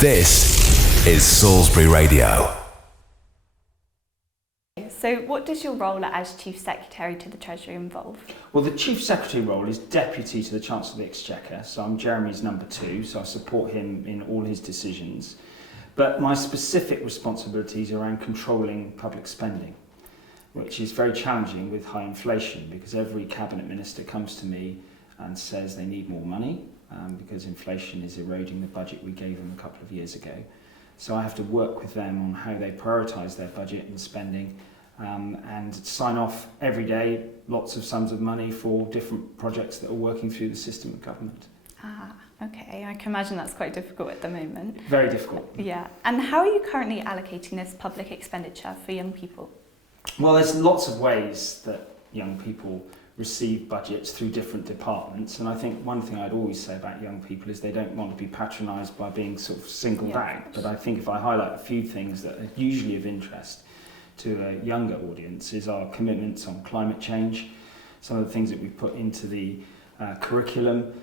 This is Salisbury Radio. So what does your role as Chief Secretary to the Treasury involve? Well, the Chief Secretary role is Deputy to the Chancellor of the Exchequer, so I'm Jeremy's number 2, so I support him in all his decisions. But my specific responsibilities are around controlling public spending, which is very challenging with high inflation, because every Cabinet Minister comes to me and says they need more money, because inflation is eroding the budget we gave them a couple of years ago. So I have to work with them on how they prioritise their budget and spending, and sign off every day lots of sums of money for different projects that are working through the system of government. Ah, okay. I can imagine that's quite difficult at the moment. Very difficult. Yeah. And how are you currently allocating this public expenditure for young people? Well, there's lots of ways that young people receive budgets through different departments, and I think one thing I'd always say about young people is they don't want to be patronised by being sort of singled out. But I think if I highlight a few things that are usually of interest to a younger audience is our commitments on climate change, some of the things that we've put into the curriculum,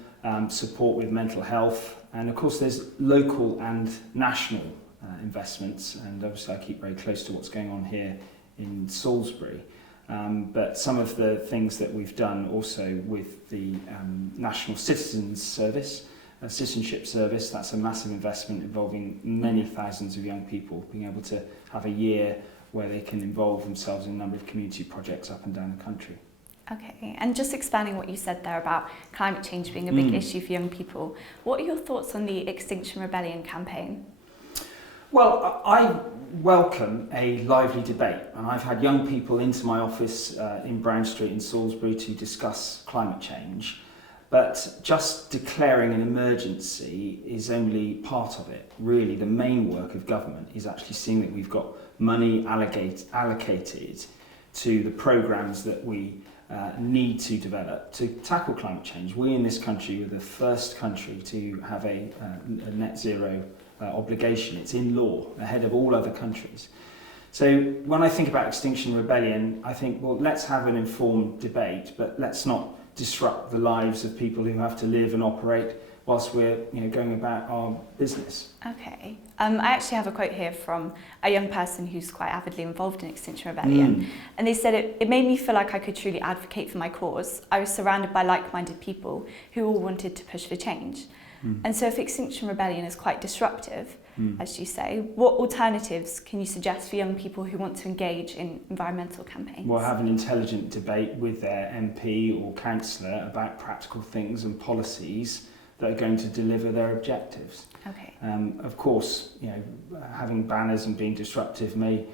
support with mental health, and of course there's local and national investments, and obviously I keep very close to what's going on here in Salisbury. But some of the things that we've done also with the National Citizens Service, Citizenship Service, that's a massive investment involving many thousands of young people being able to have a year where they can involve themselves in a number of community projects up and down the country. Okay, and just expanding what you said there about climate change being a big issue for young people, what are your thoughts on the Extinction Rebellion campaign? Well, I welcome a lively debate, and I've had young people into my office in Brown Street in Salisbury to discuss climate change, but just declaring an emergency is only part of it. Really, the main work of government is actually seeing that we've got money allocated to the programmes that we need to develop to tackle climate change. We in this country were the first country to have a net zero obligation. It's in law, ahead of all other countries. So when I think about Extinction Rebellion, I think, well, let's have an informed debate, but let's not disrupt the lives of people who have to live and operate whilst we're going about our business. Okay. I actually have a quote here from a young person who's quite avidly involved in Extinction Rebellion. And they said, it made me feel like I could truly advocate for my cause. I was surrounded by like-minded people who all wanted to push for change. And so if Extinction Rebellion is quite disruptive, as you say, what alternatives can you suggest for young people who want to engage in environmental campaigns? Well, have an intelligent debate with their MP or councillor about practical things and policies that are going to deliver their objectives. Okay. Of course, having banners and being disruptive may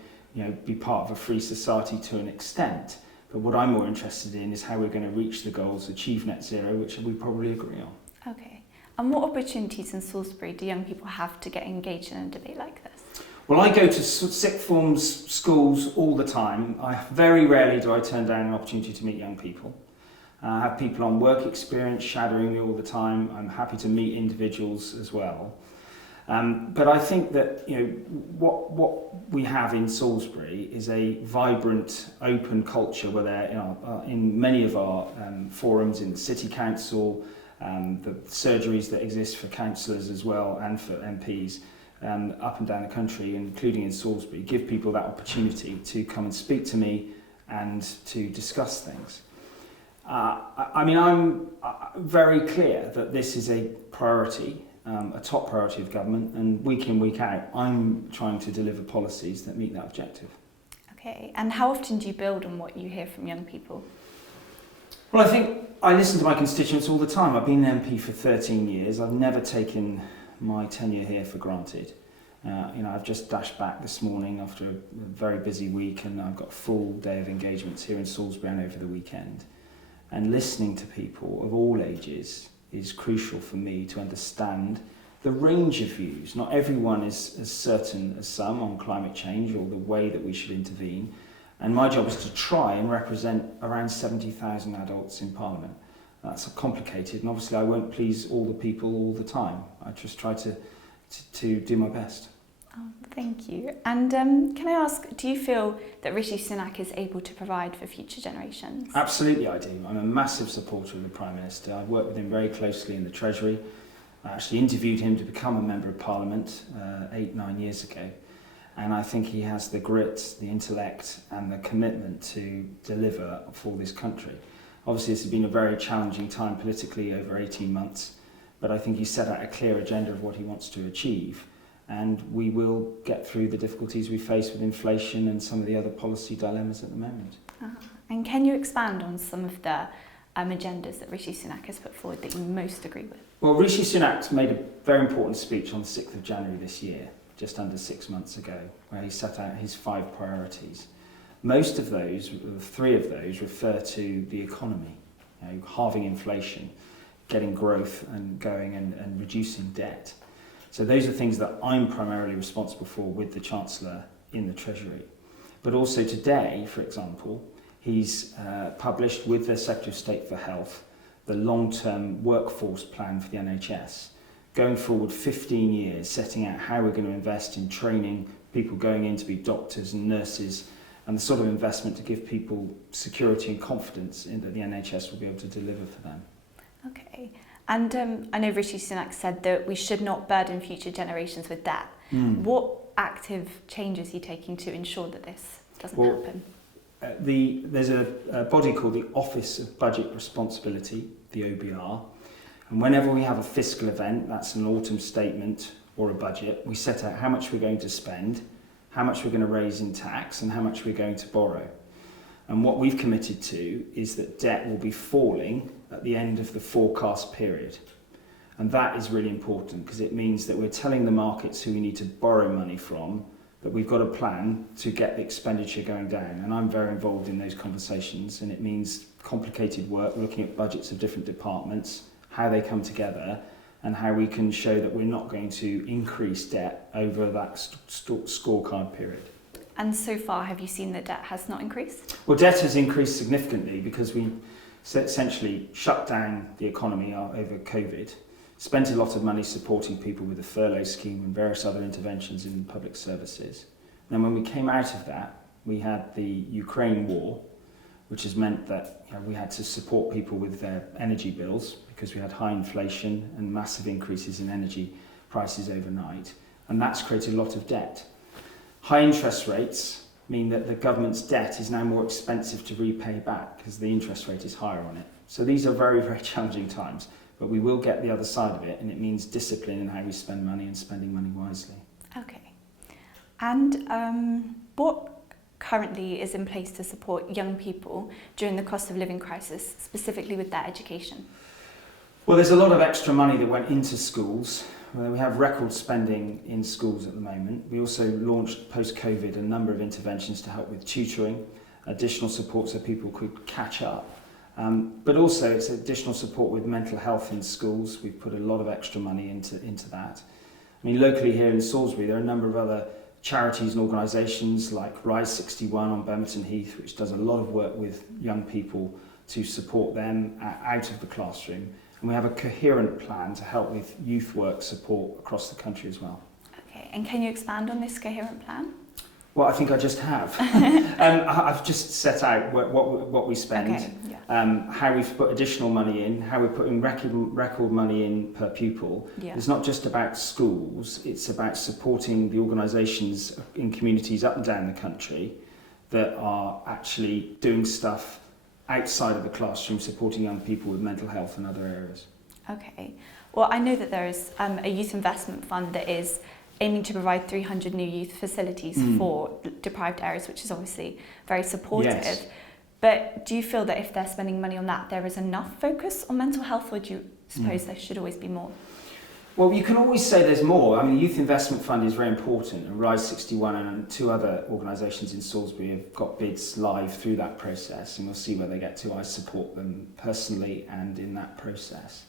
be part of a free society to an extent, but what I'm more interested in is how we're going to reach the goals, achieve net zero, which we probably agree on. Okay. And what opportunities in Salisbury do young people have to get engaged in a debate like this? Well, I go to sixth forms schools all the time. Very rarely do I turn down an opportunity to meet young people. I have people on work experience shadowing me all the time. I'm happy to meet individuals as well. But I think that what we have in Salisbury is a vibrant, open culture where there, in many of our forums in the City Council, the surgeries that exist for councillors as well and for MPs up and down the country, including in Salisbury, give people that opportunity to come and speak to me and to discuss things. I'm very clear that this is a priority, a top priority of government, and week in, week out, I'm trying to deliver policies that meet that objective. Okay, and how often do you build on what you hear from young people? Well, I think I listen to my constituents all the time. I've been an MP for 13 years. I've never taken my tenure here for granted. I've just dashed back this morning after a very busy week, and I've got a full day of engagements here in Salisbury and over the weekend. And listening to people of all ages is crucial for me to understand the range of views. Not everyone is as certain as some on climate change or the way that we should intervene. And my job is to try and represent around 70,000 adults in Parliament. That's complicated, and obviously I won't please all the people all the time. I just try to do my best. Oh, thank you. And can I ask, do you feel that Rishi Sunak is able to provide for future generations? Absolutely I do. I'm a massive supporter of the Prime Minister. I've worked with him very closely in the Treasury. I actually interviewed him to become a Member of Parliament 8-9 years ago. And I think he has the grit, the intellect and the commitment to deliver for this country. Obviously, this has been a very challenging time politically over 18 months, but I think he set out a clear agenda of what he wants to achieve. And we will get through the difficulties we face with inflation and some of the other policy dilemmas at the moment. And can you expand on some of the agendas that Rishi Sunak has put forward that you most agree with? Well, Rishi Sunak made a very important speech on the 6th of January this year, just under 6 months ago, where he set out his 5 priorities. Most of those, 3 of those, refer to the economy, halving inflation, getting growth and going and reducing debt. So those are things that I'm primarily responsible for with the Chancellor in the Treasury. But also today, for example, he's published with the Secretary of State for Health the long-term workforce plan for the NHS, going forward 15 years, setting out how we're going to invest in training people going in to be doctors and nurses, and the sort of investment to give people security and confidence in that the NHS will be able to deliver for them. Okay. And I know Rishi Sunak said that we should not burden future generations with debt. What active changes are you taking to ensure that this doesn't happen? There's a body called the Office of Budget Responsibility, the OBR, and whenever we have a fiscal event, that's an autumn statement or a budget, we set out how much we're going to spend, how much we're going to raise in tax, and how much we're going to borrow. And what we've committed to is that debt will be falling at the end of the forecast period. And that is really important because it means that we're telling the markets who we need to borrow money from that we've got a plan to get the expenditure going down. And I'm very involved in those conversations, and it means complicated work, looking at budgets of different departments, how they come together, and how we can show that we're not going to increase debt over that scorecard period. And so far, have you seen that debt has not increased? Well, debt has increased significantly because we essentially shut down the economy over COVID, spent a lot of money supporting people with the furlough scheme and various other interventions in public services. And when we came out of that, we had the Ukraine war, which has meant that we had to support people with their energy bills because we had high inflation and massive increases in energy prices overnight. And that's created a lot of debt. High interest rates mean that the government's debt is now more expensive to repay back because the interest rate is higher on it. So these are very, very challenging times, but we will get the other side of it, and it means discipline in how we spend money and spending money wisely. Okay. And what currently is in place to support young people during the cost of living crisis, specifically with their education? Well, there's a lot of extra money that went into schools. We have record spending in schools at the moment. We also launched post-COVID a number of interventions to help with tutoring, additional support so people could catch up. But also it's additional support with mental health in schools. We've put a lot of extra money into that. I mean, locally here in Salisbury, there are a number of other charities and organisations like Rise 61 on Bemerton Heath, which does a lot of work with young people to support them out of the classroom. And we have a coherent plan to help with youth work support across the country as well. Okay, and can you expand on this coherent plan? Well, I think I just have. I've just set out what we spend, okay, yeah. How we've put additional money in, how we're putting record money in per pupil. Yeah. It's not just about schools, it's about supporting the organisations in communities up and down the country that are actually doing stuff outside of the classroom, supporting young people with mental health and other areas. Okay. Well, I know that there is a youth investment fund that is aiming to provide 300 new youth facilities for deprived areas, which is obviously very supportive. Yes. But do you feel that if they're spending money on that, there is enough focus on mental health, or do you suppose there should always be more? Well, you can always say there's more. I mean, the Youth Investment Fund is very important, and Rise 61 and 2 other organisations in Salisbury have got bids live through that process, and we'll see where they get to. I support them personally and in that process.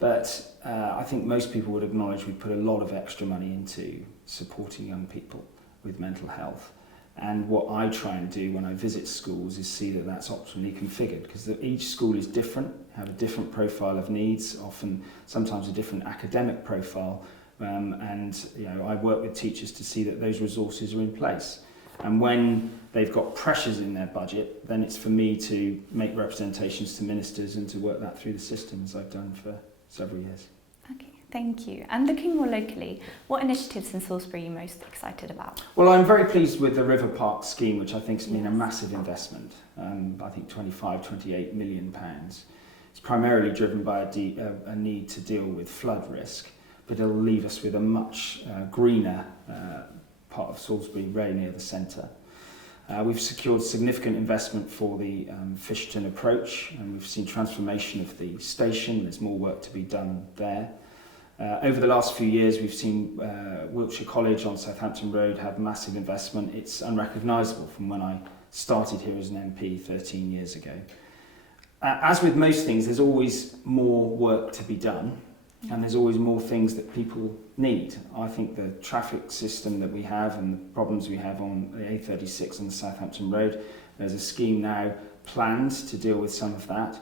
But I think most people would acknowledge we put a lot of extra money into supporting young people with mental health. And what I try and do when I visit schools is see that that's optimally configured, because each school is different, have a different profile of needs, sometimes a different academic profile. And I work with teachers to see that those resources are in place. And when they've got pressures in their budget, then it's for me to make representations to ministers and to work that through the system, as I've done for several years. Okay, Thank you. And looking more locally, what initiatives in Salisbury are you most excited about? Well, I'm very pleased with the River Park scheme, which I think has been a massive investment. I think 28 million pounds. It's primarily driven by a need to deal with flood risk, but it'll leave us with a much greener part of Salisbury, very near the centre. We've secured significant investment for the Fisherton approach, and we've seen transformation of the station. There's more work to be done there. Over the last few years, we've seen Wiltshire College on Southampton Road have massive investment. It's unrecognisable from when I started here as an MP 13 years ago. As with most things, there's always more work to be done, and there's always more things that people need. I think the traffic system that we have and the problems we have on the A36 on the Southampton Road, there's a scheme now planned to deal with some of that.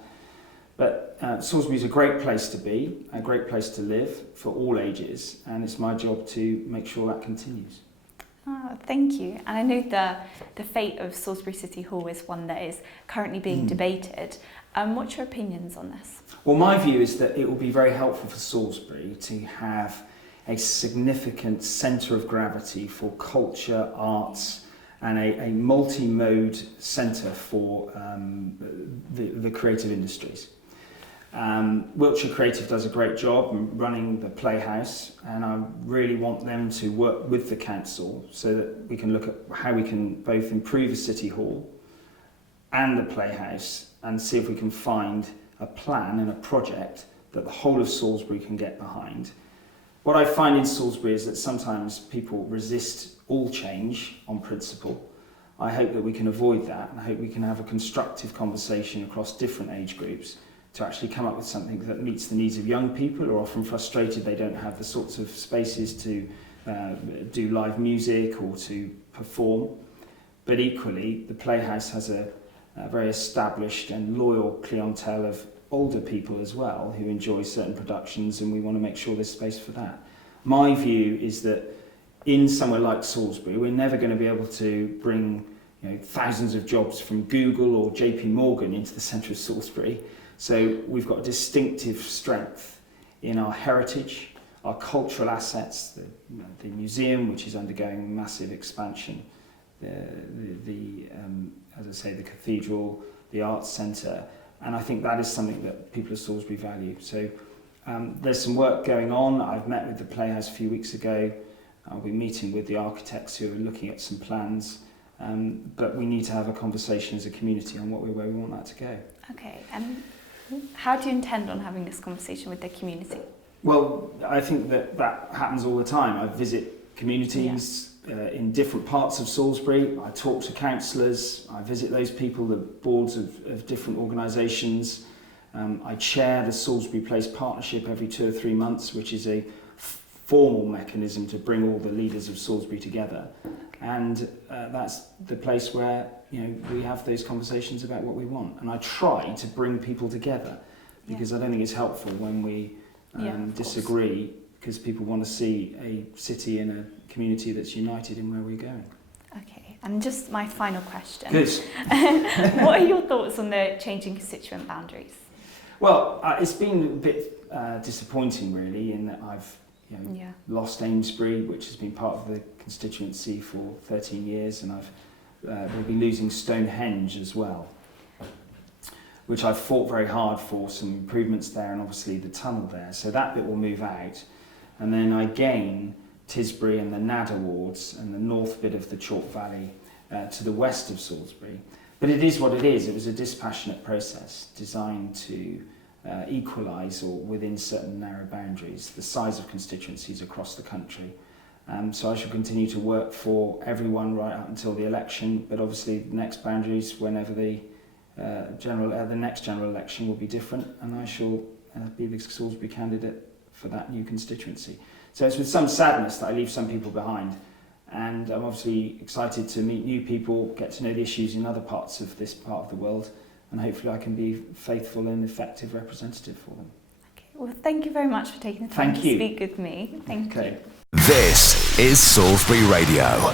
But Salisbury is a great place to be, a great place to live for all ages, and it's my job to make sure that continues. Oh, thank you. And I know the fate of Salisbury City Hall is one that is currently being debated. What's your opinions on this? Well, my view is that it will be very helpful for Salisbury to have a significant centre of gravity for culture, arts, and a multi-mode centre for the creative industries. Wiltshire Creative does a great job running the Playhouse, and I really want them to work with the council so that we can look at how we can both improve the City Hall and the Playhouse and see if we can find a plan and a project that the whole of Salisbury can get behind. What I find in Salisbury is that sometimes people resist all change on principle. I hope that we can avoid that, and I hope we can have a constructive conversation across different age groups to actually come up with something that meets the needs of young people who are often frustrated they don't have the sorts of spaces to do live music or to perform. But equally, the Playhouse has a very established and loyal clientele of older people as well who enjoy certain productions, and we want to make sure there's space for that. My view is that in somewhere like Salisbury, we're never going to be able to bring thousands of jobs from Google or JP Morgan into the centre of Salisbury. So we've got a distinctive strength in our heritage, our cultural assets, the museum, which is undergoing massive expansion, as I say, the cathedral, the arts centre, and I think that is something that people of Salisbury value. So there's some work going on. I've met with the Playhouse a few weeks ago. I'll be meeting with the architects who are looking at some plans, but we need to have a conversation as a community on where we want that to go. Okay, and how do you intend on having this conversation with the community? Well, I think that happens all the time. I visit communities in different parts of Salisbury. I talk to councillors. I visit those people, the boards of different organisations. I chair the Salisbury Place Partnership every 2 or 3 months, which is a formal mechanism to bring all the leaders of Salisbury together. And that's the place where we have those conversations about what we want. And I try to bring people together, because I don't think it's helpful when we disagree, because people want to see a city and a community that's united in where we're going. Okay, and just my final question. Good. What are your thoughts on the changing constituent boundaries? Well, it's been a bit disappointing, really, in that I've lost Amesbury, which has been part of the constituency for 13 years, and we'll be losing Stonehenge as well, which I've fought very hard for, some improvements there, and obviously the tunnel there. So that bit will move out, and then I gain Tisbury and the Nadder wards and the north bit of the Chalk Valley to the west of Salisbury. But it is what it is. It was a dispassionate process designed to equalise, or within certain narrow boundaries, the size of constituencies across the country. So I shall continue to work for everyone right up until the election, but obviously the next boundaries, whenever the next general election, will be different, and I shall be the Salisbury candidate for that new constituency. So it's with some sadness that I leave some people behind, and I'm obviously excited to meet new people, get to know the issues in other parts of this part of the world, and hopefully I can be faithful and effective representative for them. Okay. Well, thank you very much for taking the time to speak with me. Thank you. This is Salisbury Radio.